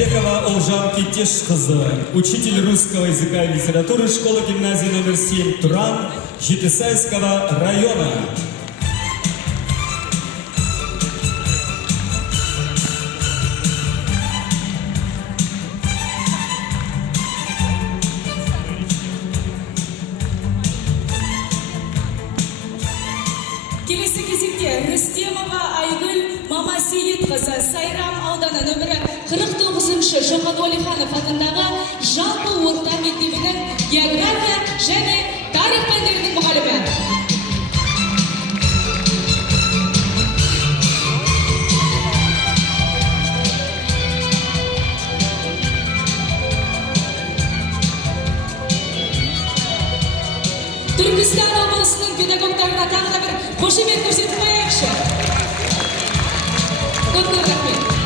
Карабекова Олжан Китеш-кызы, учитель русского языка и литературы школы-гимназии номер 7 Туран Жетысайского района. Келесі кезекте Рүстемова Айгүл Мамасейіт қызы Сайрам ауданы нөмірі 49-шы Шоқан Уәлиханов атындағы жалпы орта мектебінің география және тарих пәндерінің мұғалімі. Түркістан облысының педагогтарына тағы да бір қошемет көрсетіп қояйықшы. Көп рахмет.